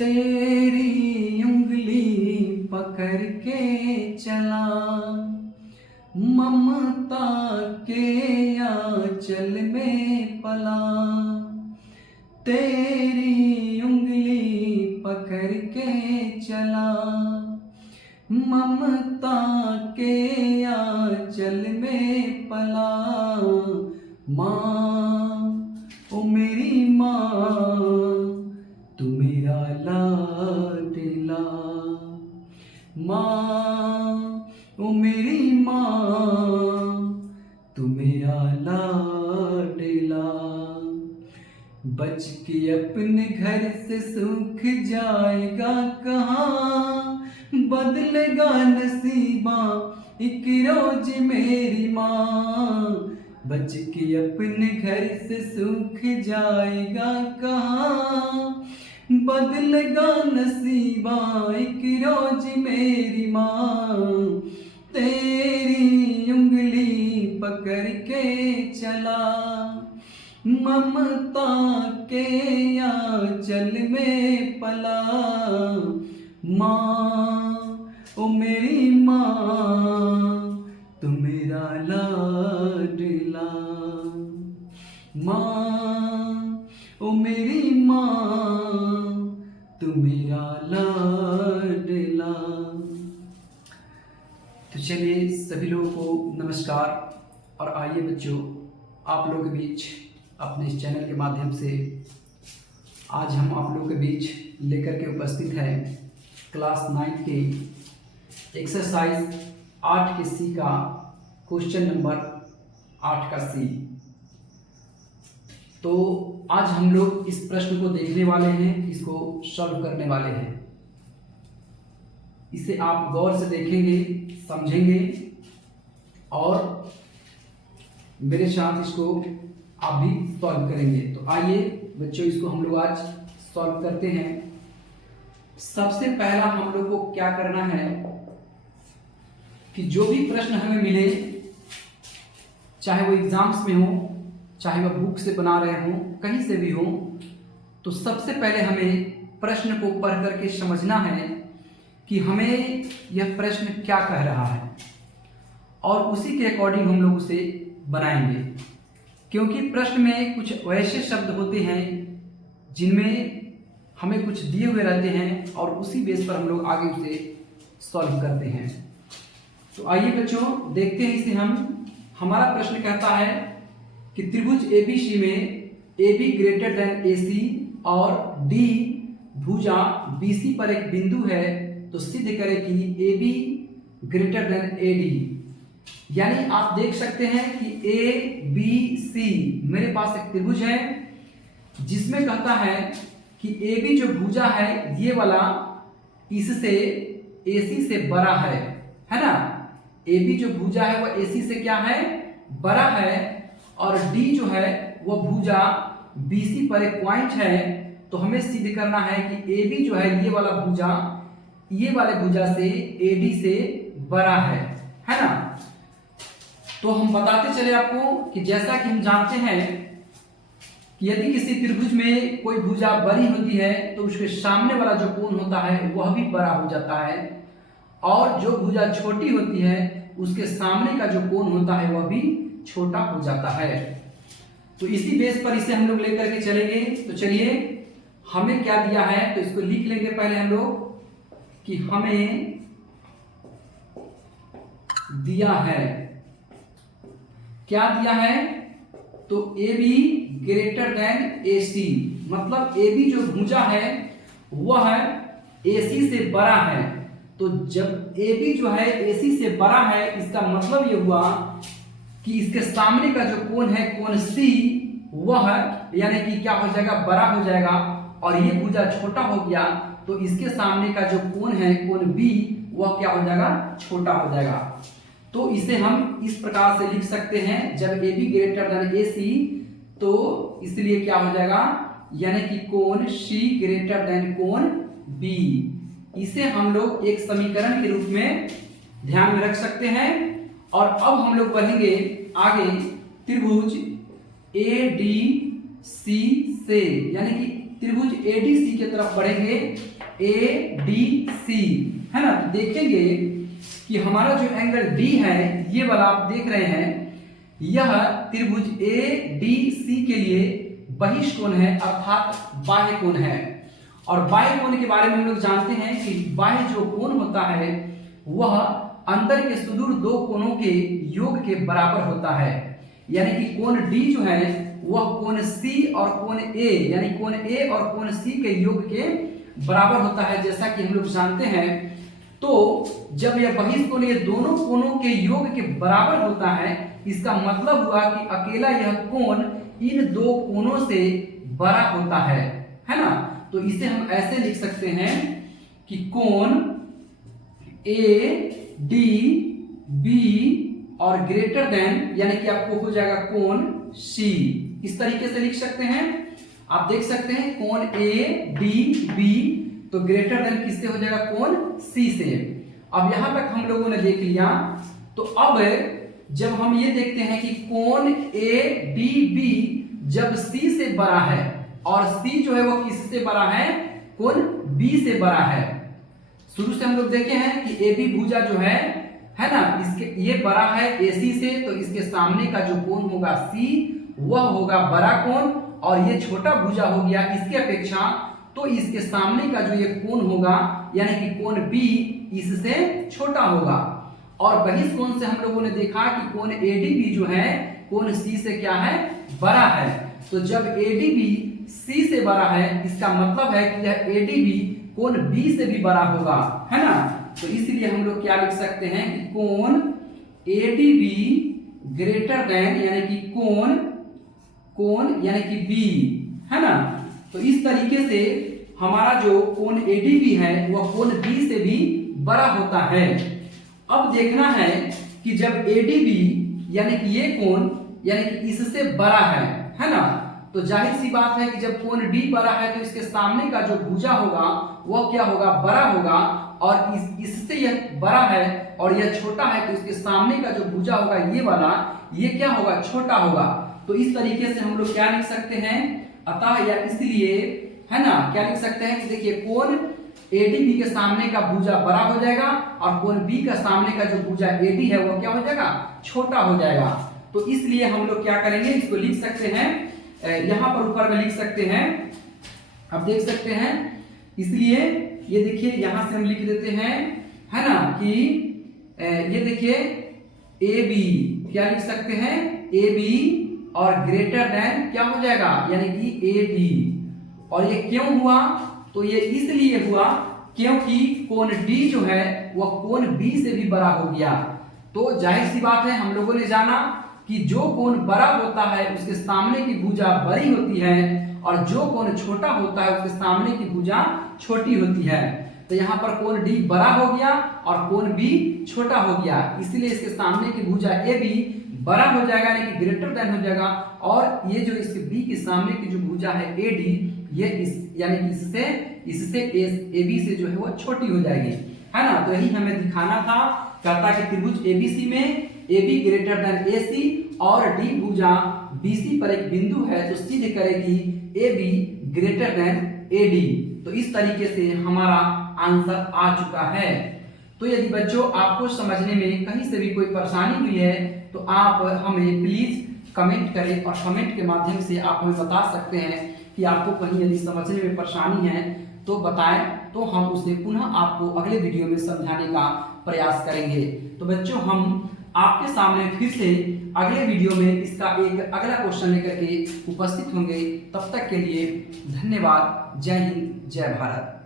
तेरी उंगली पकड़ के चला, ममता के आंचल में पला। तेरी उंगली पकड़ के चला, ममता के आंचल में पला। माँ ओ मेरी माँ, तू मेरा लाडला। माँ ओ मेरी माँ, तू मेरा लाडला। बच के अपने घर से सूख जाएगा कहाँ, बदलेगा नसीबा एक रोज मेरी माँ। बच के अपने घर से सूख जाएगा कहाँ, बदलेगा नसीबा एक रोज मेरी माँ। तेरी उंगली पकड़ के चला, ममता के आंचल में पला। माँ ओ मेरी माँ, तू मेरा लाडला। माँ ओ मेरी माँ, तू मेरा लाडला। तो चलिए सभी लोगों को नमस्कार, और आइए बच्चों आप लोगों के बीच अपने इस चैनल के माध्यम से आज हम आप लोगों के बीच लेकर के उपस्थित हैं क्लास 9 के एक्सरसाइज 8 के सी का क्वेश्चन नंबर 8 का सी। तो आज हम लोग इस प्रश्न को देखने वाले हैं, इसको सॉल्व करने वाले हैं। इसे आप गौर से देखेंगे, समझेंगे और मेरे साथ इसको आप भी सॉल्व करेंगे। तो आइए बच्चों इसको हम लोग आज सॉल्व करते हैं। सबसे पहला हम लोग को क्या करना है कि जो भी प्रश्न हमें मिले, चाहे वो एग्जाम्स में हो, चाहे वो बुक से बना रहे हो, कहीं से भी हो, तो सबसे पहले हमें प्रश्न को पढ़ करके समझना है कि हमें यह प्रश्न क्या कह रहा है, और उसी के अकॉर्डिंग हम लोग उसे बनाएंगे। क्योंकि प्रश्न में कुछ वैसे शब्द होते हैं जिनमें हमें कुछ दिए हुए रहते हैं, और उसी बेस पर हम लोग आगे उसे सॉल्व करते हैं। तो आइए बच्चों देखते हैं इसे हम। हमारा प्रश्न कहता है कि त्रिभुज एबीसी में AB ग्रेटर देन AC और D भुजा BC पर एक बिंदु है, तो सिद्ध करें कि AB ग्रेटर देन AD। यानी आप देख सकते हैं कि ABC मेरे पास एक त्रिभुज है जिसमें कहता है कि AB जो भुजा है ये वाला इससे AC से बड़ा है ना। AB जो भुजा है वह AC से क्या है, बड़ा है, और D जो है वह भुजा BC पर एक पॉइंट है। तो हमें सिद्ध करना है कि AB जो है ये वाला भुजा ये वाले भुजा से AD से बड़ा है ना। तो हम बताते चले आपको कि जैसा कि हम जानते हैं कि यदि किसी त्रिभुज में कोई भुजा बड़ी होती है तो उसके सामने वाला जो कोण होता है वह भी बड़ा हो जाता है, और जो भुजा छोटी होती है उसके सामने का जो कोण होता है वह भी छोटा हो जाता है। तो इसी बेस पर इसे हम लोग लेकर के चलेंगे। तो चलिए हमें क्या दिया है तो इसको लिख लेंगे पहले हम लोग कि हमें दिया है, क्या दिया है, तो AB ग्रेटर देन AC, मतलब AB जो भुजा है वह AC से बड़ा है। तो जब AB जो है AC से बड़ा है, इसका मतलब ये हुआ कि इसके सामने का जो कोण है कोण C वह यानी कि क्या हो जाएगा, बड़ा हो जाएगा, और ये भुजा छोटा हो गया तो इसके सामने का जो कोण है कोण B वह क्या हो जाएगा, छोटा हो जाएगा। तो इसे हम इस प्रकार से लिख सकते हैं, जब AB ग्रेटर देन AC तो इसलिए क्या हो जाएगा, यानी कि कोण C ग्रेटर देन कोण B। इसे हम लोग एक समीकरण के रूप में ध्यान में रख सकते हैं। और अब हम लोग बढ़ेंगे आगे त्रिभुज ADC से, यानी कि त्रिभुज एडीसी की तरफ बढ़ेंगे, एडीसी, है ना। तो देखेंगे कि हमारा जो एंगल डी है, ये वाला आप देख रहे हैं, यह त्रिभुज एडीसी के लिए बहिष्कोण है, अर्थात बाह्य कोण है। और बाह्य कोण के बारे में हम लोग जानते हैं कि बाह्य जो कोण होता है वह अंदर के सुदूर दो कोणों के योग के बराबर होता है। यानी कि कोण डी जो है वह कोण सी और कोण ए, यानी कोण ए और कोण सी के योग के बराबर होता है, जैसा कि हम लोग जानते हैं। तो जब यह बहिष्कोण ये दोनों कोणों के योग के बराबर होता है, इसका मतलब हुआ कि अकेला यह कोण इन दो कोणों से बड़ा होता है ना। तो इसे हम ऐसे लिख सकते हैं कि कोण ए डी बी और ग्रेटर देन, यानी कि आपको हो जाएगा कोण सी, इस तरीके से लिख सकते हैं। आप देख सकते हैं कोण ए डी बी तो ग्रेटर देन किससे हो जाएगा, कोण सी से। अब यहां तक हम लोगों ने देख लिया। तो अब जब हम ये देखते हैं कि कोण ए डी बी जब सी से बड़ा है और सी जो है वो किससे बड़ा है, कोण बी से बड़ा है। शुरू से हम लोग देखे हैं कि ए बी भुजा जो है ना, इसके ये बड़ा है एसी से, तो इसके सामने का जो कोण होगा सी वह होगा बड़ा कोण, और ये छोटा भुजा हो गया इसके अपेक्षा, तो इसके सामने का जो ये कोण होगा यानी कि कोण बी इससे छोटा होगा। और बहिष्कोण से हम लोगों ने देखा कि कोण एडीबी जो है कोण सी से क्या है, बड़ा है। तो जब एडीबी सी से बड़ा है, इसका मतलब है कि यह एडीबी कोण बी से भी बड़ा होगा, है ना। तो इसलिए हम लोग क्या लिख सकते हैं कि कोण एडीबी ग्रेटर देन, यानी कि कोण यानी कि बी, है ना। तो इस तरीके से हमारा जो कोण एडीबी है वह कोण बी से भी बड़ा होता है। अब देखना है कि जब एडीबी यानी कि ये कोण यानी कि इससे बड़ा है ना, तो जाहिर सी बात है कि जब कोण डी बड़ा है तो इसके सामने का जो भुजा होगा वह क्या होगा, बड़ा होगा। और इससे यह बड़ा है और यह छोटा है, तो इसके सामने का जो भुजा होगा ये वाला, ये क्या होगा, छोटा होगा। तो इस तरीके से हम लोग क्या लिख सकते हैं, अतः या इसलिए, है ना, क्या लिख सकते हैं कि देखिए कोण एडीबी के सामने का भुजा बड़ा हो जाएगा और कोण बी का सामने का जो भुजा एडी है वो क्या हो जाएगा, छोटा हो जाएगा। तो इसलिए हम लोग क्या करेंगे, इसको लिख सकते हैं, यहां पर ऊपर में लिख सकते हैं, अब देख सकते हैं। इसलिए ये देखिए यहां से हम लिख देते हैं, है ना, कि ये देखिए ए बी, क्या लिख सकते हैं, ए बी और ग्रेटर देन क्या हो जाएगा, यानी कि ए डी। और ये क्यों हुआ, तो ये इसलिए हुआ क्योंकि कोण डी जो है वह कोण बी से भी बड़ा हो गया। तो जाहिर सी बात है, हम लोगों ने जाना कि जो कोण बड़ा होता है उसके सामने की भुजा बड़ी होती है और जो कोण छोटा होता है उसके सामने की भुजा छोटी होती है। तो यहाँ पर कोण डी बड़ा हो गया और कोण बी छोटा हो गया, इसलिए इसके सामने की भुजा ए बी बड़ा हो जाएगा, यानी कि ग्रेटर देन हो जाएगा। और ये जो इसके बी के सामने की जो भुजा है ए डी, ये इस यानी कि इससे ए बी से जो है वो छोटी हो जाएगी, है ना। तो यही हमें दिखाना था। कहता कि त्रिभुज एबीसी में ए बी ग्रेटर देन ए सी और डी भुजा बीसी पर एक बिंदु है, तो सिद्ध करेगी A be greater than A D. तो इस तरीके से हमारा आंसर आ चुका है। तो यदि बच्चों आपको समझने में कहीं से भी कोई परेशानी हुई है तो आप हमें प्लीज कमेंट करें, और कमेंट के माध्यम से आप हमें बता सकते हैं कि आपको कहीं यदि समझने में परेशानी है तो बताएं, तो हम उसे पुनः आपको अगले वीडियो में समझाने का प्रयास करेंगे। तो बच्चों हम आपके सामने फिर से अगले वीडियो में इसका एक अगला क्वेश्चन लेकर के उपस्थित होंगे। तब तक के लिए धन्यवाद। जय हिंद, जय भारत।